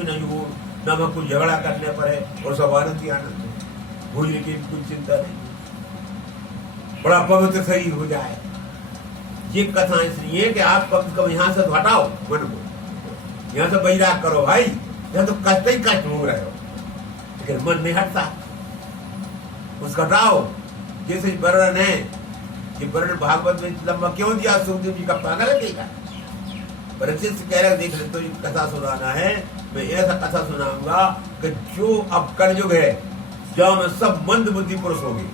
कुछ नहीं हो, न मैं कुछ झगड़ा करने पर है, और सब आनंद ही आनंद है, भूलने की कुछ चिंता नहीं, बड़ा पवित्र शरीर हो जाए। ये कथा इसलिए कि आप कम से कम यहाँ से हटाओ मन को, यहाँ से बैराग करो भाई, यहाँ तो कष्ट ही कष्ट हो रहे हो, लेकिन मन नहीं हटता, उसका हटाओ। जैसे वर्णन है कि वर्णन भागवत में लंबा क्यों दिया, सुखदेव जी का पागल लगेगा। परीक्षित से कह रहे देख ले, तो कथा सुनाना है, मैं ऐसा कथा सुनाऊंगा कि जो अब कलयुग है, जहाँ में सब मंद बुद्धि पुरुष होंगे,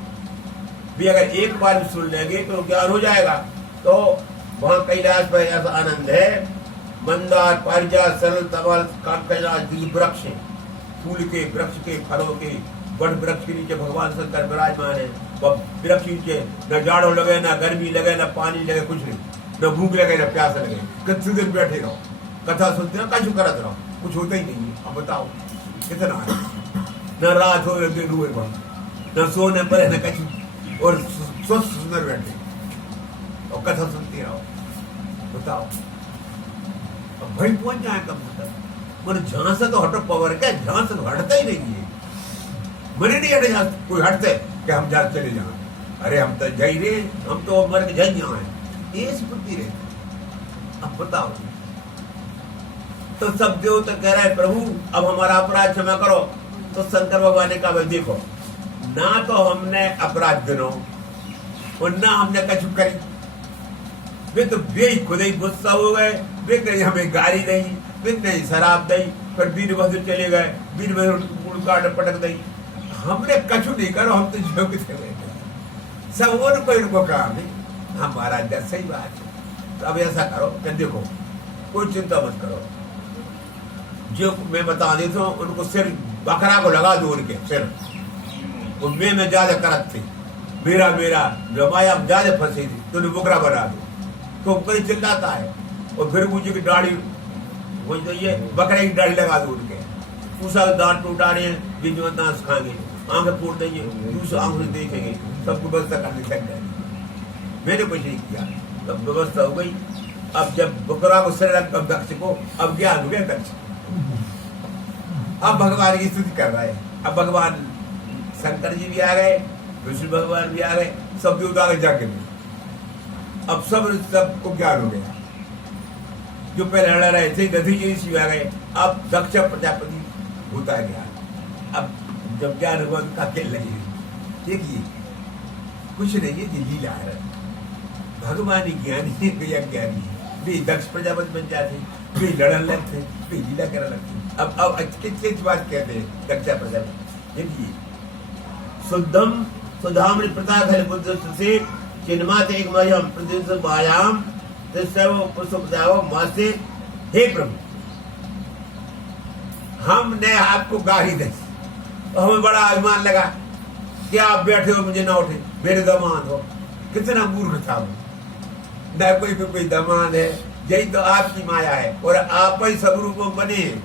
भी अगर एक बार भी सुन लेंगे तो ज्ञान हो जाएगा। तो वहाँ कैलाश पर ऐसा आनंद है, मंदार पारिजात सरल तमल कैलाश वृक्ष, फूल के वृक्ष के फलों के बड़ वृक्ष के नीचे भगवान शंकर विराजमान है। वह वृक्ष नीचे न जाड़ो लगे, न गर्मी लगे, न पानी लगे, कुछ नहीं, न भूख लगे, न प्यास लगे, कितने दिन बैठे रहो, कथा सुनते रहो, कछु करते रहो, कुछ होता ही नहीं है। अब बताओ कितना है, न रात हो दिन हुए, न सोने पर न कछु, और स्वस्थ सुंदर बैठे और कथा सुनती रहो। बताओ अब भाई पहुंच जाए कब तक, मन जहां से तो हटो पवर क्या, जहां से तो हटता ही नहीं है, मरे नहीं हटे, जहां कोई हटते कि हम जहां चले जाए, अरे हम तो जाई रे, हम तो मर के जाए यहाँ है, ये स्फूर्ति रहे। अब बताओ, तो सब देव तो कह रहा है प्रभु अब हमारा अपराध क्षमा करो, तो शंकर भगवान ने कहा भाई देखो, ना तो हमने अपराध गिनो और ना हमने कछु करी, वे तो वे खुद ही गुस्सा हो गए, वे नहीं हमें गाली नहीं, वे नहीं शराब दी, पर वीरभद्र चले गए, वीरभद्र काट पटक दी, हमने कछु नहीं करो, हम तो जो के चले गए, सब उनको इनको काम नहीं। हाँ महाराज सही बात है, तो अब ऐसा करो कि देखो कोई चिंता मत करो, जो मैं बता देता हूँ उनको सिर बकरा को लगा दो, उनके सिर उनमें में ज्यादा करत थी, मेरा मेरा जमाया ज्यादा फंसी थी, तो उन्हें बुकरा बना दो, तो कोई चिल्लाता है, और फिर मुझे की दाढ़ी वही तो ये बकरे की दाढ़ी लगा दो उनके, दूसरा दांत टूटा रहे हैं, बिजवंतांश खाएंगे, आंखें फोड़ देंगे, दूसरा आंख से देखेंगे, सबको व्यवस्था करने लग जाएगी। मैंने कुछ नहीं किया, तब व्यवस्था हो गई। अब जब बकरा को सिर रख दक्ष को, अब ज्ञान हो गया दक्ष, अब भगवान की स्तुति कर रहा है। अब भगवान शंकर जी भी आ गए, विष्णु भगवान भी आ गए, सब देवता आ गए जाके, अब सबको ज्ञान हो गया। जो पहले लड़ रहे थे दधी जी आ गए, अब दक्ष प्रजापति होता है ज्ञान। अब जब ज्ञान हुआ तो क्या लगे, देखिए कुछ नहीं है, ये लीला है, भगवान ही ज्ञानी है, वे अज्ञानी है, वे दक्ष प्रजापति बन जाते, वे लड़न लगते, वे लीला करने लगते। अब किस बात कहते हैं दक्ष प्रजापति, देखिए शुद्धम सुधामृत प्रताखल बुद्ध से चिन्मात एक मयम प्रतिदिन मायाम सर्व पुरुषोपदाव मासे, हे प्रभु हमने आपको गाली दी, तो हमें बड़ा अभिमान लगा कि आप बैठे हो मुझे ना उठे, मेरे दामाद हो, कितना मूर्ख था वो, न कोई दामाद है, यही तो आपकी माया है, और आप ही सब रूप में बने हैं,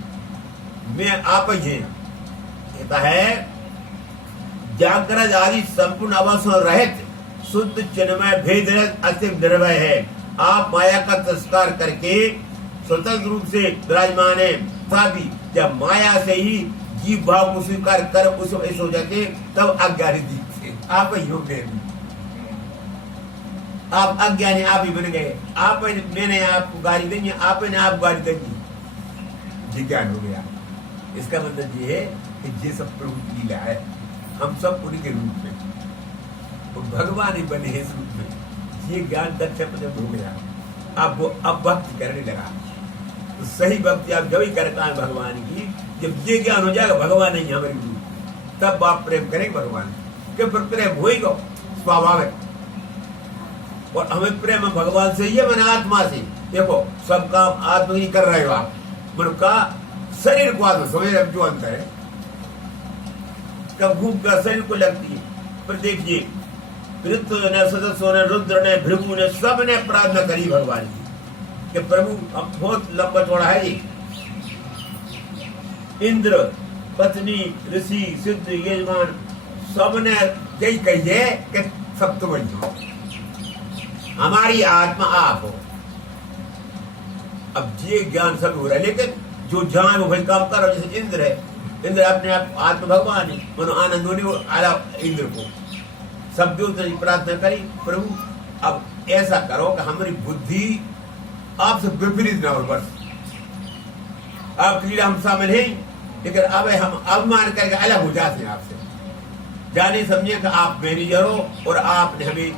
मैं आप ही है। कहता है जागृत आदि संपूर्ण अवस्था रहित शुद्ध चिन्मय भेद अति निर्भय है, आप माया का तिरस्कार करके स्वतंत्र रूप से विराजमान है, तभी जब माया से ही जीव भाव को स्वीकार कर उस हो जाते, तब अज्ञानी दिखते, आप ही हो गए, आप अज्ञानी आप ही बन गए, आप मैंने आपको गाली देंगे, आप ने आप गाली देंगे, जी ज्ञान हो गया। इसका मतलब ये है कि ये सब प्रभु की लीला है, हम सब उन्हीं के रूप में, तो भगवान ही बने इस रूप में, ये ज्ञान दक्ष जब हो गया, अब वो अब भक्ति करने लगा, तो सही भक्ति आप जब ही करता है भगवान की, जब ये ज्ञान हो जाएगा भगवान नहीं हमारे गुरु, तब आप प्रेम करेंगे भगवान के, फिर प्रेम होगा स्वाभाविक, और हमें प्रेम भगवान से ही है, मैंने आत्मा से। देखो सब काम आत्मा ही कर रहे हो आप, मन का शरीर को आत्मा समझ रहे, जो अंतर है, कब भूख का शरीर को लगती है, पर देखिए पृथ्वी ने सदस्य ने रुद्र ने भृगु ने सब ने प्रार्थना करी भगवान की कि प्रभु अब बहुत लंबा चौड़ा है ये, इंद्र पत्नी ऋषि सिद्ध यजमान सब ने यही कहिए कि सब तो वही हो, हमारी आत्मा आप हो। अब ये ज्ञान सब हो रहा है, लेकिन जो जहां वो भाई काम कर रहा, जैसे इंद्र है, इंद्र अपने आप आत्म भगवान है, मनो आनंद होने आला इंद्र को सब देवता ने प्रार्थना करी, प्रभु अब ऐसा करो कि हमारी बुद्धि आपसे विपरीत ना हो, बस आपकी लीला हम शामिल हैं, लेकिन अब हम अवमान करके अलग हो जाते हैं आपसे, जाने समझे कि आप मैनेजर हो और आपने हमें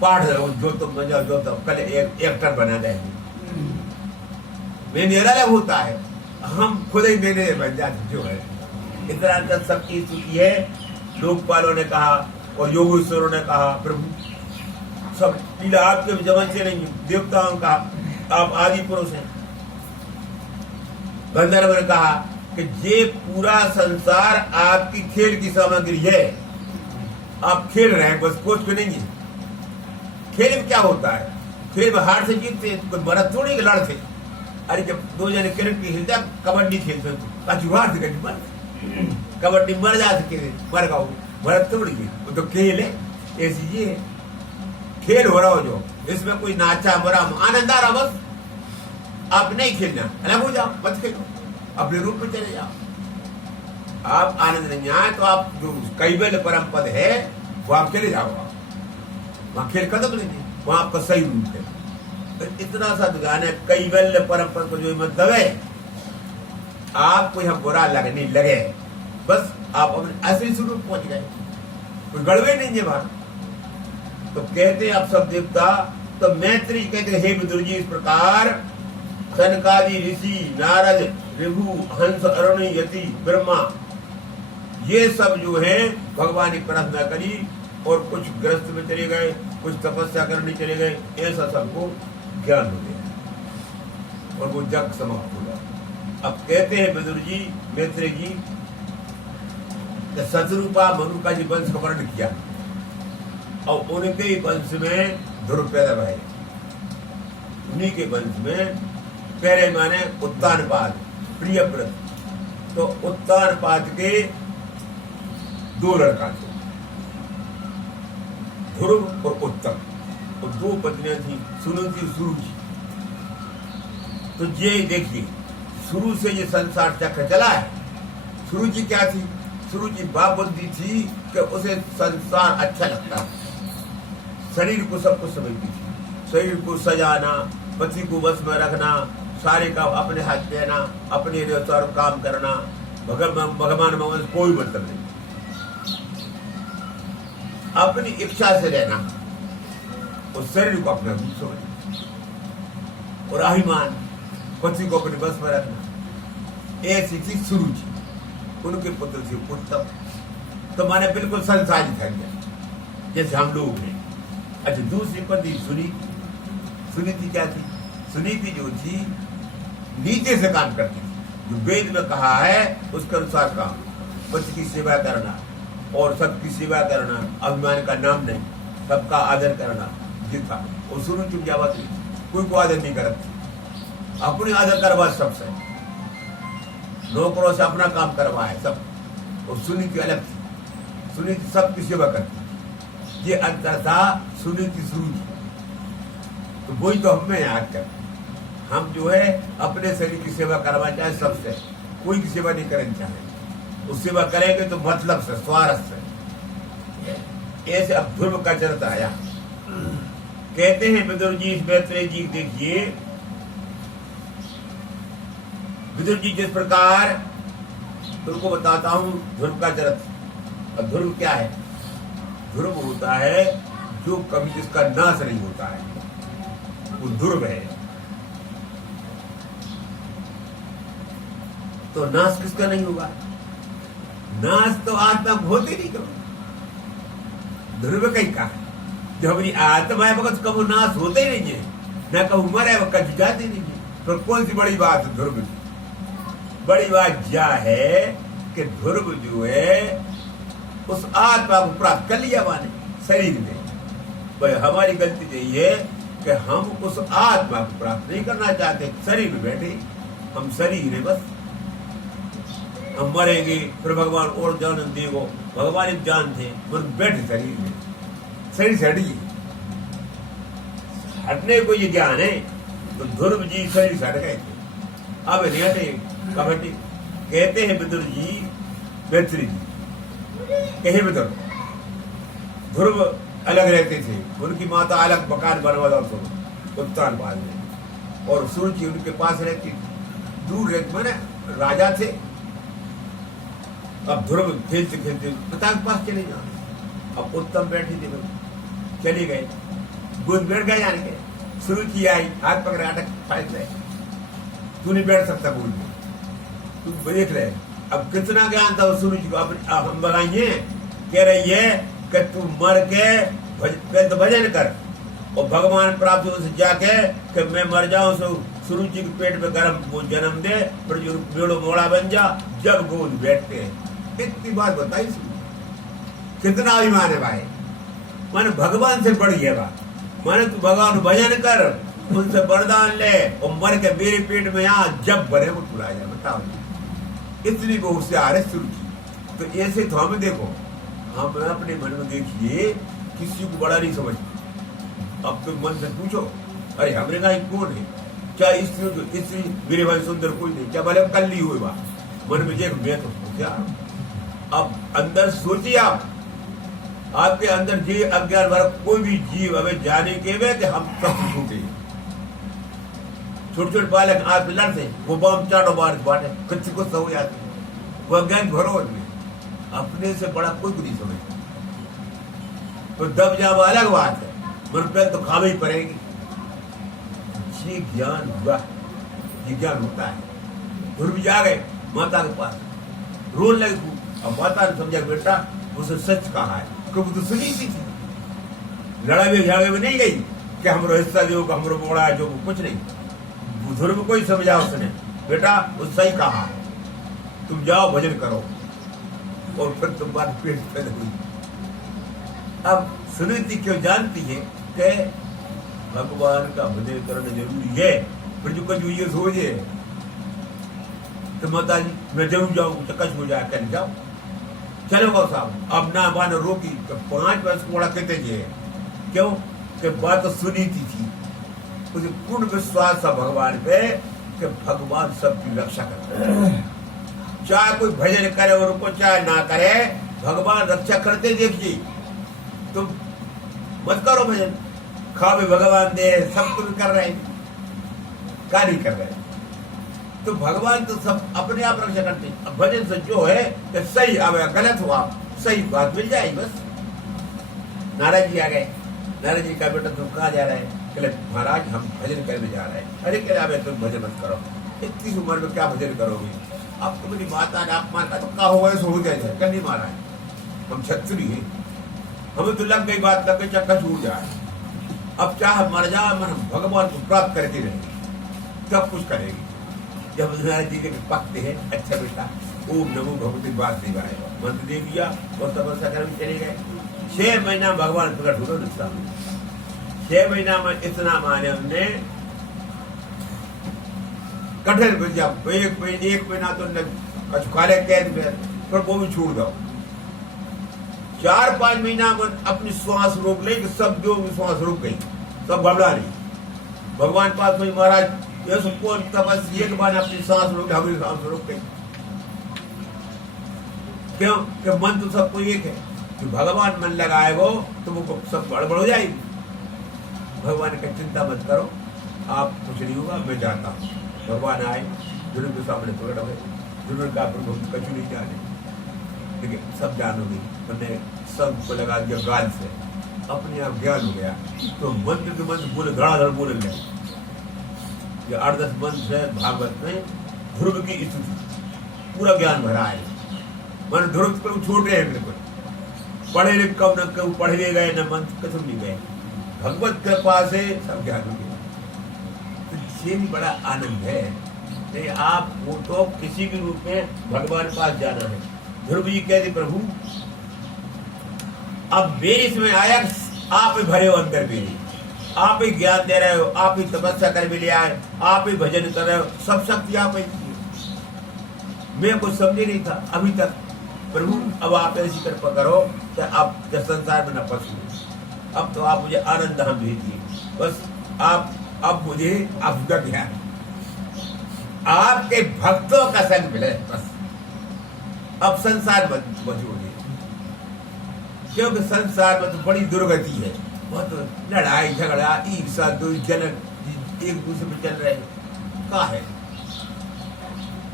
पाठ जो तुम बजाओ, जो तुम कल एक एक्टर बना देंगे, मैनेजर अलग होता है, हम खुद ही मैनेजर बन जाते जो है। इतना अंदर सबकी स्तुति है। लोकपालों ने कहा और योगेश्वरों ने कहा, प्रभु सब लीला आपके जमन से नहीं, देवताओं का आप आदि पुरुष हैं। गंधर्व ने कहा कि ये पूरा संसार आपकी खेल की सामग्री है, आप खेल रहे हैं, बस कोच को नहीं है। खेल में क्या होता है, खेल में हार से जीतते, कोई मरद थोड़ी लड़ते। अरे जब दो जने क्रिकेट खेलते, कबड्डी खेलते, कचुहार से कबड्डी मर जा सके, मर गो, मरद थोड़ी है, वो तो खेल है। ऐसी ये है, खेल हो रहा हो जो, इसमें कोई नाचा मरा आनंद आ रहा, बस आप नहीं खेलना, अलग हो जाओ, मत खेलो, अपने रूप में चले जाओ। आप आनंद नहीं आए तो आप जो कैवल्य परम पद है वो आप चले जाओ, वहां खेल खत्म नहीं, वहां आपका सही रूप है। तो इतना सा गाना है, कैवल्य परम पद को जो मतलब है आपको यह बुरा लगने लगे, बस आप अपने असली स्वरूप पहुंच गए, कोई गड़बड़ नहीं है वहां। तो कहते आप सब देवता, तो मैत्री कहते हे विदुर जी, इस प्रकार सनकादि ऋषि, नारद, ऋभु, हंस, अरुण, यति, ब्रह्मा, ये सब जो है भगवान की प्रार्थना करी और कुछ ग्रस्त में चले गए, कुछ तपस्या करने चले गए, ऐसा सबको ज्ञान हो गया और वो जग समाप्त हो गया। अब कहते हैं विदुर जी, मैत्री जी, शतरूपा मनु का जी वंश का वर्णन किया और उनके ही वंश में ध्रुव पैदा भये, उन्हीं के वंश में पहले माने उत्तानपाद, प्रियव्रत, तो उत्तानपाद के दो लड़का थे, ध्रुव और उत्तम, और दो पत्नियां थी, सुनीति, सुरुचि। तो ये देखिए, शुरू से ये संसार चक्र चला है। सुरुचि क्या थी? सुरुचि बाप बुद्धि थी कि उसे संसार अच्छा लगता, शरीर को सब कुछ समझती थी, शरीर को सजाना, पति को बस में रखना, सारे काम अपने हाथ देना, अपने अनुसार काम करना, भगवान में कोई मतलब नहीं, अपनी इच्छा से रहना और शरीर को अपना रूप समझना और अभिमान, पति को अपने बस में रखना, ऐसी थी सुरुचि। उनके पुत्र थे उत्तम, तो माने बिल्कुल संसारी था जैसे हम लोग हैं। अच्छा, दूसरी पत्नी सुनीति। सुनीति क्या थी? सुनीति जो थी नीचे से काम करती थी, जो वेद में कहा है उसके अनुसार काम, पति की सेवा करना और सबकी सेवा करना, अभिमान का नाम नहीं, सबका आदर करना, ये था। और सुरुचि क्या बात, कोई को आदर नहीं करती, अपनी आदर करवा सबसे, नौकरों से अपना काम करवाए सब। और सुनीति अलग थी, सुनीति सबकी सेवा करती, ये अंतर था सुनीति सुरुचि। तो वही तो हमें याद कर, हम जो है अपने शरीर की सेवा करवा चाहे सबसे, कोई की सेवा नहीं करनी चाहे, उस सेवा करेंगे तो मतलब से, स्वार्थ से। ऐसे अब ध्रुव का चरित्र आया। कहते हैं विदुर जी, मैत्रेय जी, देखिए विदुर जी जिस प्रकार, तुमको बताता हूं ध्रुव का चरित्र। अब ध्रुव क्या है? ध्रुव होता है जो कभी जिसका नाश नहीं होता है, वो ध्रुव है। तो नाश किसका नहीं होगा? नाश तो आत्मा होती नहीं कभी, ध्रुव कहीं का, जो हमारी आत्मा है वक्त कभी नाश होते ही नहीं है, न कभी मरे वक्त कभी जाती नहीं है। तो कौन सी बड़ी बात है ध्रुव की? बड़ी बात यह है कि ध्रुव जो है उस आत्मा को प्राप्त कर लिया माने शरीर में। भाई हमारी गलती यही है कि हम उस आत्मा को प्राप्त नहीं करना चाहते, शरीर में बैठे, हम शरीर है बस, हम मरेंगे फिर भगवान और जान देगो, भगवान जान थे बैठे शरीर में, शरीर से हटिए, हटने को ये ज्ञान है। तो ध्रुव जी शरीर से हट गए थे, अब नहीं हटे। कबड्डी कहते हैं विदुर जी, मैत्री जी कहे विदुर, ध्रुव अलग रहते थे, उनकी माता अलग मकान बनवाता था उत्तान बाद में, और सूर्य जी उनके पास रहती, दूर रहते, माने राजा थे। अब ध्रुव खेलते खेलते पिता के पास चले जाओ, अब उत्तम बैठी थी, चले गए, गोद बैठ गए, यानी के सुरुचि आई, हाथ पकड़े, अटक फाइट रहे, तू नहीं बैठ सकता गोद में, तू देख रहे। अब कितना ज्ञान था सुरुचि को, अब हम बताइए, कह रही है कि तू मर के तो भजन कर और भगवान प्राप्त हो से जाके कि मैं मर जाऊं, सुरुचि के पेट में गर्म वो जन्म दे, फिर जो मेड़ो मोड़ा बन जा, जब गोद बैठते हैं। इतनी बात बताई, कितना अभिमान है भाई, माने भगवान से बड़ी है बात, माने तू भगवान भजन कर, उनसे वरदान ले और मर के मेरे पेट में यहाँ जब बने वो तुला जाए। बताओ, इतनी वो होशियार है सुरुचि। तो ऐसे तो हमें देखो, हम अपने मन में देखिए, किसी को बड़ा नहीं समझते। अब तो मन से पूछो, अरे हमने कहा कौन है, क्या स्त्री मेरे भाई सुंदर कोई नहीं, क्या भले कल नहीं हुए बात, मन में देखो मैं तो क्या। अब अंदर सोचिए, आपके अंदर जी अज्ञान भरा कोई भी जीव हमें जाने के वे कि हम सब छूटे, छोटे छोटे बालक आज लड़ते, वो बम चाटो बार बांटे, किसी को सो जाते, वो अज्ञान भरो उनमें, अपने से बड़ा कोई नहीं समझता। तो दब जाओ अलग बात है, मन पे तो खावे ही पड़ेगी। ये ज्ञान हुआ, ये ज्ञान होता है। फिर भी जा गए माता के पास, रोने लगे। अब माता ने समझा बेटा उसे सच कहा है, क्योंकि तो सुनी थी, लड़ाई में झगड़े में नहीं गई कि हमरो हिस्सा दो, हमरो मोड़ा है, जो कुछ नहीं, बुजुर्ग को ही समझा उसने, बेटा उस सही कहा, तुम जाओ भजन करो, और फिर तुम बात पेट पैदा हुई। अब सुनीति क्यों जानती है कि भगवान का भजन करना जरूरी है, फिर जो कुछ ये सोचे तो माता जी मैं जरूर जाऊँ, चक्कर हो जाए, कल जाओ, चलो गौ साहब। अब ना बान रोकी तो 5 वर्ष कोड़ा कहते जे, क्यों कि बात तो सुनीति थी, उसे पूर्ण विश्वास था भगवान पे कि भगवान सबकी रक्षा करते हैं, चाहे कोई भजन करे और उनको चाहे ना करे, भगवान रक्षा करते देखिए। तुम मत करो भजन, खावे भगवान दे, सब तुम कर रहे, क्या नहीं कर रहे, तो भगवान तो सब अपने आप रक्षा करते। अब भजन से जो है कि सही अब गलत हुआ, सही बात मिल जाएगी बस। नाराज जी आ गए, नाराज जी का बेटा तुम कहाँ जा रहे हैं, कहले महाराज हम भजन करने जा रहे हैं। अरे कह रहे तुम भजन मत करो, इतनी उम्र में क्या भजन करोगे, अब तुम्हारी माता ने अपमान का तो क्या होगा, सो जाए कर नहीं मारा है, हम क्षत्रिय हैं, हमें तो लग गई बात, लग गई चक्का छूट जाए, अब चाहे मर जाए मन हम भगवान को प्राप्त करके रहेंगे, सब कुछ करेंगे। जब नारायण जी के पक्ष है, अच्छा बेटा ओम नमो भगवती बात नहीं आएगा, मंत्र दे दिया और तपस्या कर चले गए। 6 महीना भगवान प्रकट हुए रिश्ता में, 6 महीना में इतना माने हमने कठिन विद्या, एक महीना तो कछुकाले कैद में, पर वो भी छोड़ दो। 4-5 महीना में अपनी श्वास रोक ले, कि सब जो श्वास रुक गई, सब घबरा नहीं। भगवान पास में महाराज ये सबको तपस्या के बाद अपनी सांस रोक, हमारी सांस रुक गई, क्यों कि मन तो सबको एक है, कि भगवान मन लगाए वो तो वो सब गड़बड़ हो जाएगी। भगवान का चिंता मत करो, आप कुछ नहीं होगा, मैं जाता हूँ। भगवान आए, जुर्म के सामने प्रकट हुए, जुर्म का कछु नहीं जाने, ठीक है, सब जानोगे, मैंने सबको लगा दिया गाल से, अपने आप ज्ञान हो गया। तो मंत्र के मंत्र बोले, धड़ाधड़ बोलने लगे। ये 8-10 मंत्र है भागवत में, ध्रुव की स्तुति, पूरा ज्ञान भरा है। मन ध्रुव को छोड़ रहे हैं, बिल्कुल पढ़े लिख कब न कब पढ़ भी गए, न मंत्र कसम नहीं गए, भगवत कृपा से सब ज्ञान हो गया। तो ये भी बड़ा आनंद है। नहीं आप वो तो किसी भी रूप में भगवान पास जाना है। ध्रुव जी कहते प्रभु अब मेरे इसमें आया, आप भरे हो अंदर मेरे, आप ही ज्ञान दे रहे हो, आप ही तपस्या कर भी ले आए, आप ही भजन कर रहे हो, सब शक्ति आप ही। मैं कुछ समझे नहीं था अभी तक, प्रभु अब आप ऐसी कृपा करो कि आप जब संसार में न फंसू, अब तो आप मुझे आनंद धाम भेजिए, बस आप अब मुझे आपका ज्ञान, आपके भक्तों का संग मिले बस। अब संसार मत जोड़िए, क्योंकि संसार में तो बड़ी दुर्गति है, बहुत लड़ाई झगड़ा ईर्षा दुर्जनक एक दूसरे में चल रहे का है।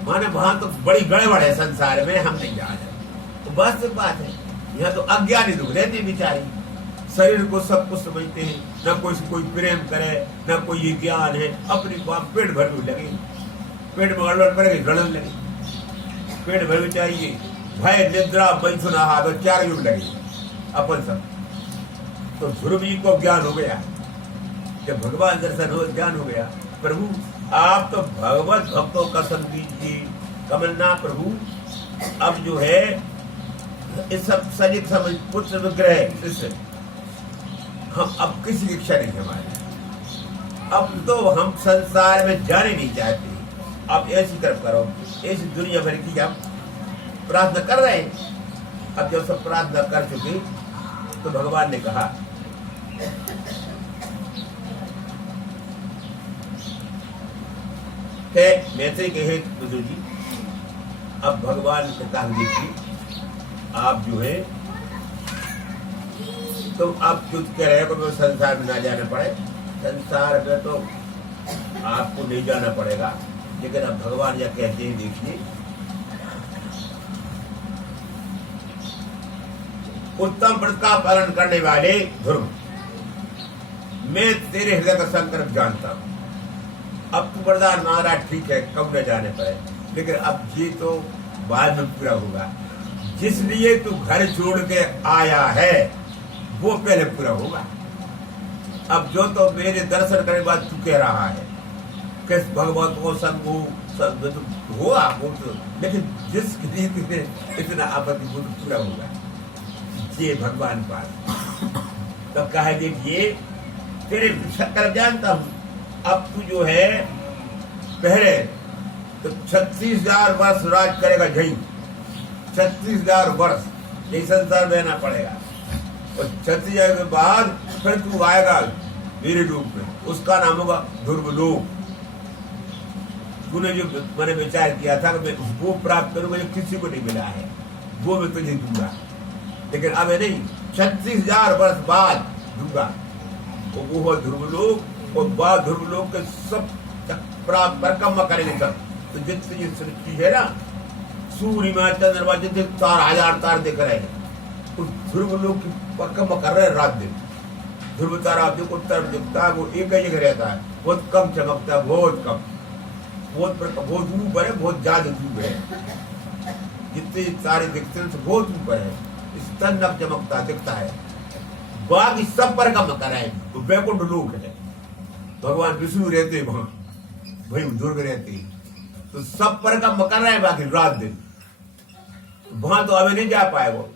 माने वहां तो बड़ी गड़बड़ है संसार में, हम नहीं जा रहे। तो बस बात है, यहाँ तो अज्ञानी दुख रहते बेचारे, शरीर को सब कुछ समझते हैं, न कोई प्रेम करे, न कोई ये ज्ञान है, अपनी बात पेट भर में लगे, पेट में गड़बड़ पड़ेगी गड़न लगे, पेट भर में चाहिए भय निद्रा मैथुन आहार चार युग लगे अपन सब। तो ध्रुव जी को ज्ञान हो गया, जब भगवान दर्शन हो ज्ञान हो गया, प्रभु आप तो भगवत भक्तों का संग दीजिए कमलना प्रभु। अब जो है इस सब सजित समझ पुत्र विग्रह इससे हम अब किसी की इच्छा नहीं हमारी, अब तो हम संसार में जाने नहीं चाहते। अब ऐसी तरफ करो, ऐसी दुनिया भर की हम प्रार्थना कर रहे हैं। अब जब सब प्रार्थना कर चुके तो भगवान ने कहा मैत्री कहे बुद्धू जी, अब भगवान ने कहा देखिए आप जो है तो आप कुछ कह रहे हो कि संसार में ना जाना पड़े, संसार में तो आपको नहीं जाना पड़ेगा, लेकिन अब भगवान यह कहते हैं देखिए उत्तम व्रत का पालन करने वाले ध्रुव, मैं तेरे हृदय का संकल्प जानता हूं। अब तू वरदान मांगा ठीक है, कब न जाने पाए, लेकिन अब ये तो बाद में पूरा होगा। जिसलिए तू घर छोड़ के आया है वो पहले पूरा होगा। अब जो तो मेरे दर्शन करने के बाद तू कह रहा है कि भगवत को संग हुआ वो तो, लेकिन जिसके लिए इतना आपत्ति वो तो पूरा होगा। ये भगवान पास तो कहा देखिए तेरे संकल्प जानता हूं। अब तू जो है पहले तो 36,000 वर्ष राज करेगा, जही 36,000 वर्ष यही संसार में रहना पड़ेगा, और 36,000 के बाद फिर तू आएगा मेरे रूप में, उसका नाम होगा ध्रुवलोक। तूने जो मैंने विचार किया था कि मैं वो प्राप्त करूंगा जो किसी को नहीं मिला है, वो मैं तुझे दूंगा, लेकिन अब नहीं, 36,000 वर्ष बाद दूंगा। वो हो ध्रुवलोक, और बाद ध्रुवलोक के सब प्राप्त परिक्रमा करेंगे सब। तो जितनी सृष्टि है ना, सूर्य में चंद्रमा जितने 4,000 तार दिख रहे हैं, उस ध्रुवलोक की परिक्रमा कर रहे हैं रात दिन। ध्रुव तारा जो उत्तर दिखता है वो एक ही जगह रहता है, बहुत कम चमकता है, बहुत कम, बहुत ऊपर है, बहुत ज्यादा धूप है। जितने तारे दिखते हैं बहुत ऊपर है, इस तन्नक चमकता दिखता है। बाकी सब परिक्रमा कर रहे हैं, तो वैकुंठ लोक है, भगवान विष्णु रहते वहां, भाई दुर्ग रहते, तो सब परिक्रमा कर रहे हैं बाकी रात दिन। वहां तो अभी नहीं जा पाए वो।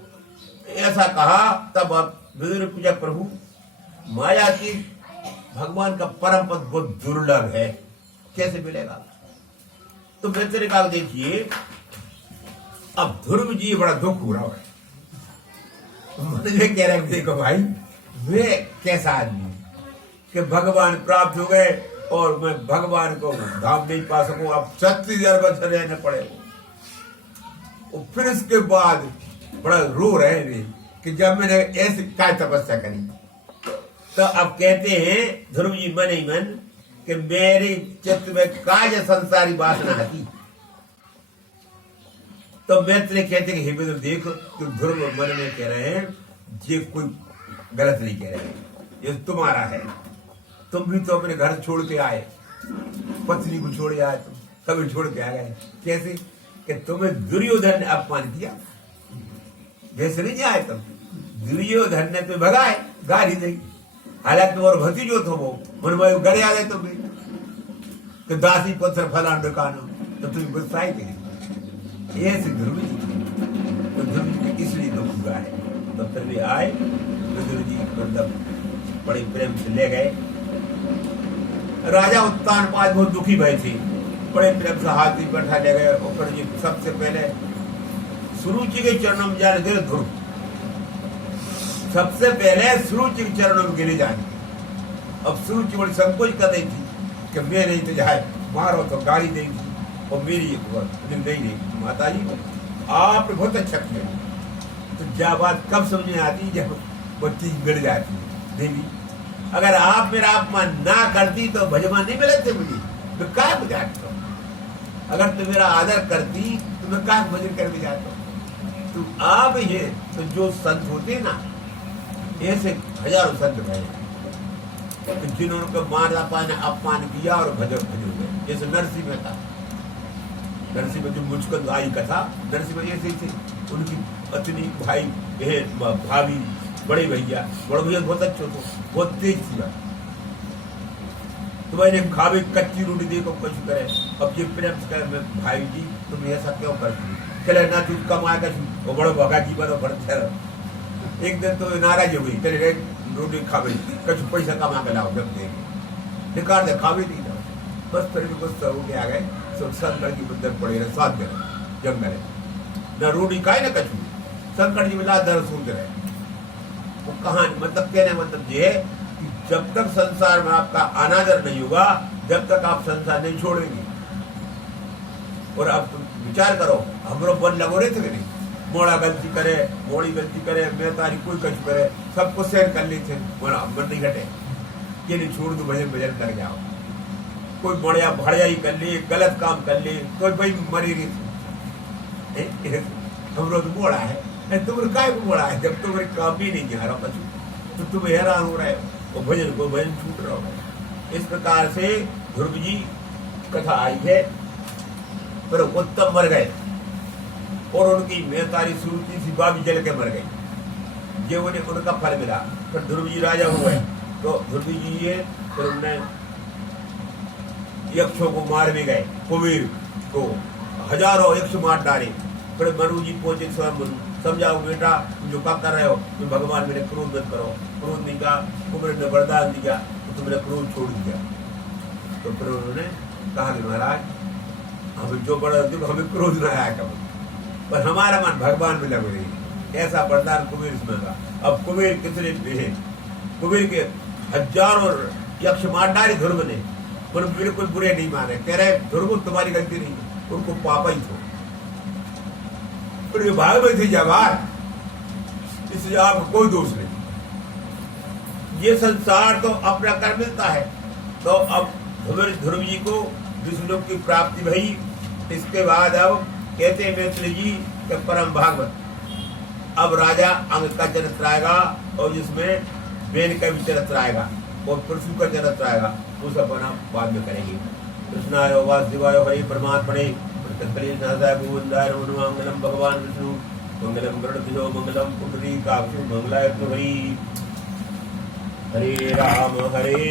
ऐसा कहा तब अब पूछा प्रभु माया की भगवान का परम पद बहुत दुर्लभ है, कैसे मिलेगा? तो बेहतर कहा देखिए अब ध्रुव जी बड़ा दुख हो रहा है, मुझे कह रहे देखो भाई वे कैसा आदमी कि भगवान प्राप्त हो गए और मैं भगवान को धाम नहीं पा सकूं, अब 36,000 वर्ष रहने पड़े। और फिर इसके बाद बड़ा रो रहे हैं कि जब मैंने ऐसी काय तपस्या करी। तो अब कहते हैं ध्रुव जी मन ही मन कि मेरे चित्त में काय संसारी वासना थी। तो मैत्री कहते कि हे देखो तो ध्रुव मन में कह रहे हैं ये कोई गलत नहीं कह रहे हैं, ये तुम्हारा है। तुम भी तो अपने घर छोड़ के आए, पत्नी को छोड़ आए, तुम सभी छोड़ के आ गए। कैसे कि तुम्हें दुर्योधन ने अपमान किया, वैसे नहीं आए तुम। दुर्योधन ने तुम्हें भगाए, गाली दी, हालांकि तुम्हारे भतीजो तो वो मनवायु गड़े आ गए तुम भी तो दासी पुत्र फलान दुकानो, तो तुम गुस्सा ही नहीं। ये ध्रुव जी इसलिए दुख हुआ है। तो फिर भी आए ध्रुव जी मतलब बड़े प्रेम से ले गए। राजा उत्तानपाद बहुत दुखी भय थे, बड़े प्रेम से हाथी बैठा ले गए। और फिर जी सबसे पहले सुरुचि के चरणों में जाने दे ध्रुव, सबसे पहले सुरुचि के चरणों में गिरे जाने। अब सुरुचि बड़ी संकोच कर रही थी कि मैं नहीं तो जाए, मारो तो गाली देगी, और मेरी एक बात नहीं माता जी आपने बहुत अच्छा किया। तो क्या बात कब समझ में आती जब वो चीज गिर जाती है। देवी अगर आप मेरा अपमान ना करती तो भजमान नहीं मिले थे मुझे, मैं क्या बुझाता हूँ। अगर तुम मेरा आदर करती तो मैं क्या भजन करके जाता हूँ। तो आप ये तो जो संत होते ना ऐसे हजारों संत भय तो जिन्होंने मारा पाने अपमान किया और भजन भजन गए। जैसे नरसिंह मेहता, नरसिंह में जो मुझको आई कथा, नरसिंह में ऐसे थे उनकी पत्नी भाई बहन भाभी बड़े भैया बहुत अच्छे थे, बहुत तेज थी। तो मैंने खावे कच्ची रोटी देखो कुछ करे। अब ये प्रेम से कहे भाई जी तुम ऐसा क्यों करती, चले ना तू कमाए का वो बड़ो भगा जी बनो भरते। एक दिन तो नाराज हो गई, चले रोटी खावे कुछ पैसा कमा के लाओ, जब देखे निकाल दे खावे नहीं जाओ। बस फिर भी गुस्सा हो गया गए संकट की बंधन पड़े रहे 7 दिन जंगल न रोटी खाए न कछु संकट जी मिला दर सूझ रहे। वो कहानी मतलब कहने मतलब ये है कि जब तक संसार में आपका अनादर नहीं होगा जब तक आप संसार नहीं छोड़ेंगे। और अब तुम विचार करो हमरो बन लगो रहे थे कि नहीं, मोड़ा गलती करे मोड़ी गलती करे मैं तारी कोई कछु करे सबको सहन कर ली थे, बोला हम नहीं घटे ये नहीं छोड़ दो भजन भजन कर जाओ। कोई बढ़िया भड़िया ही कर ली गलत काम कर ली तो भाई मरी रही हमरो तो मोड़ा है तुम्हारे काय को मोड़ा है जब तुम्हारे काम ही नहीं जा रहा कछु तो तुम हैरान हो रहे हो भजन को भजन छूट रहा हो। इस प्रकार से ध्रुव जी कथा आई है। पर उत्तम मर गए और उनकी मेहतारी सूरती सी बाबी जल के मर गई। ये उन्हें उनका फल मिला। फिर ध्रुव जी राजा हुए तो ध्रुव जी ये फिर उन्होंने यक्षों को मार भी गए, कुबेर को हजारों यक्ष मार डाले। फिर मनु जी पहुंचे स्वयं समझाओ बेटा तुम जो क्या कर रहे हो, तुम भगवान मेरे क्रोध मत करो। क्रोध नहीं कहा, कुबेर ने वरदान दिया तो तुमने क्रोध छोड़ दिया। तो फिर उन्होंने कहा कि महाराज हमें जो बड़ा हमें क्रोध न आया कभी, पर हमारा मन भगवान में लग रही। ऐसा वरदान कुबेर इसमें था। अब कुबेर कितने है, कुबेर के हजारों यक्ष मार डाले ध्रुव ने, पर बिल्कुल बुरे नहीं माने, कह रहे ध्रुव तुम्हारी गलती नहीं, उनको पापा ही थो भाग में थी जवार, इसलिए आपको कोई दोष नहीं। ये संसार तो अपना कर मिलता है। तो अब ध्रुव जी को विष्णु की प्राप्ति भई। इसके बाद अब कहते हैं मैथिली जी के परम भागवत अब राजा अंग का चरित्र आएगा और जिसमें बेन का भी चरित्र आएगा और परशु का चरित्र आएगा। वो सब बना बाद में करेंगे। कृष्णाय वासुदेवाय हरि परमात्मने गोविंदाय नमो मंगलम भगवान विष्णु मंगलम गरुड़ध्वजो मंगलम पुंडरीकाक्षो मंगलाय हरि हरे राम हरे